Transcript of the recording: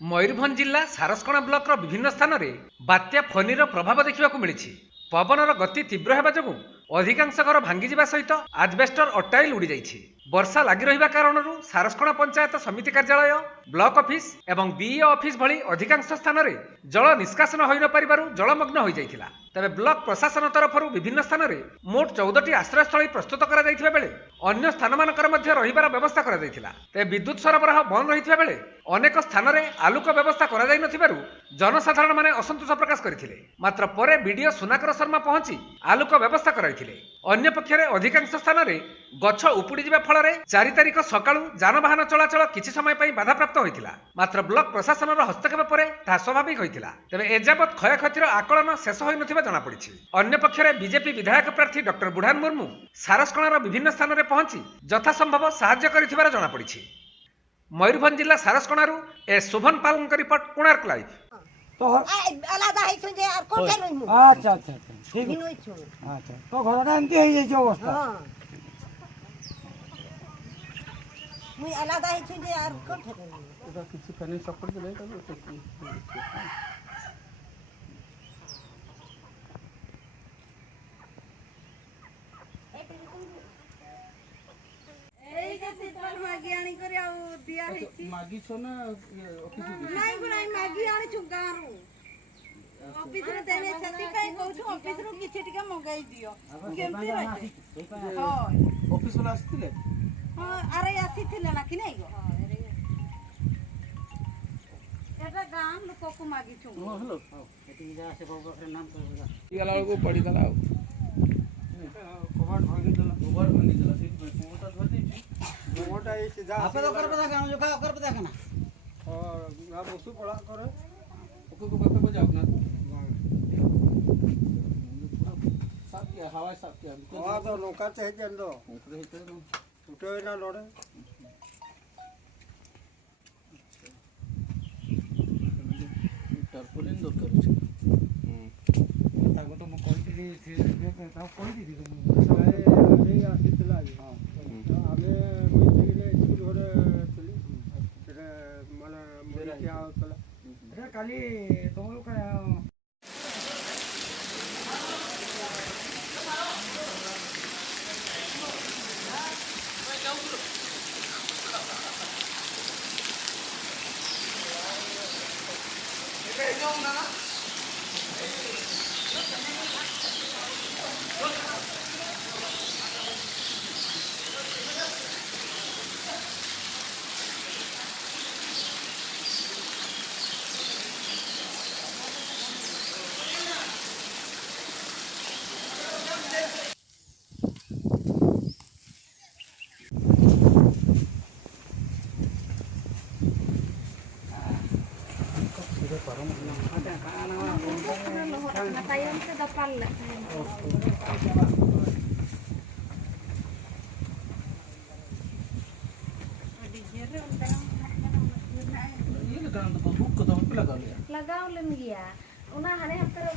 मयूरभंज जिला सारस्कणा ब्लॉक विभिन्न स्थान में बात्या फनीर प्रभाव देखा मिली। पवनर गति तीव्र होगा जो अधिकांश घर भांगिजा सहित आजबेस्टर अटाइल उड़ी जाइछि। वर्षा लगी रहा कारण सारस्कणा पंचायत समिति कार्यालय, ब्लॉक ऑफिस एवं बीईओ ऑफिस भली अधिकांश स्थान में जल निष्कासन हो न पारिबारु जलमग्न हो जाइथिला। तबे ब्लॉक प्रशासन तरफ विभिन्न स्थान में मोट 14टी आश्रयस्थली प्रस्तुत करा जाइथिबा बेले अन्य स्थान मानकर मध्य रहिबार व्यवस्था करा जाइथिला। तबे विद्युत सरबराह बंद रहिथिबा बेले अनेक स्थान में आलोक व्यवस्था करा जाय नथिबारु जनसाधारण माने असंतोष प्रकाश करथिले। मात्र परे बीडीओ सुनाकर शर्मा पहुंची आलोक व्यवस्था कराइथिले। अन्य पक्षरे अधिकांश स्थान में गछ उपुड़ी जिबा फल 4 तारिख सकाळु जानवाहन चलाचल किछि समय पई बाधाप्राप्त होइथिला। मात्र ब्लॉक प्रशासन हस्तक्षेप पर ताहा स्वाभाविक होइथिला। तबे एजाबत क्षयक्षतिर आकलन शेष होई नथिबा जणा पड़िछि। अन्य पक्षरे बीजेपी विधायक प्रार्थी डॉक्टर बुढ़ान मुर्मू सारस्कणार विभिन्न स्थान में पहुंची यथासंभव साहाय्य करिथिबार जणा पड़िछि। मयूरभंज जिला सारस्कणारू ए शोभन पालन का रिपोर्ट कोणार्क लाइव। तो आलादा है जे आर कोठे रहिमु। अच्छा अच्छा ठीक बिनु छु। अच्छा तो घरटा एमती होई जाय अवस्था। हां मुई आलादा है जे आर कोठे रहिमु। एटा किछि कने सपोर्ट देले त मागी आनी करे आ दिया है मागी छ ना ऑफिस नहीं गुनाई मागी आनी छु गारू ऑफिस रे देने सती पई कहू छु ऑफिस रो किछि टिका मंगाई दियो केमती रहते। हां ऑफिस वाला आस्तिले। हां अरे आसीथिले ना कि नहीं गो एटा गाम लोक को मागी छु। हां हेलो एटी जा से बाबा के नाम कर गला को पड़ी गला कबाट भागी देला गोबर भागी देला सीट पे मोटा धर दी मोटा ये सीधा आपे तो कर पता गांव जो का कर पता kana और आप उसको पड़ा करे ओको को बापे को जाओ ना साफ किया हवा साफ किया हां तो नौका चाहिए जंदो ऊपर हिते उठे ना लोड़े टर्पोलिन दरकार छै। ताको तो म कहती थी ता कहती थी ए आसीतला हां आगे कोई जगले स्कूल होरे चली तेरे माने मोरी क्या होतला अरे काली तुम लोग का tayong sa dapal la. ये लगा तो बुक को तो लगा लिया Lagaw lang giya. Unahan eh, pero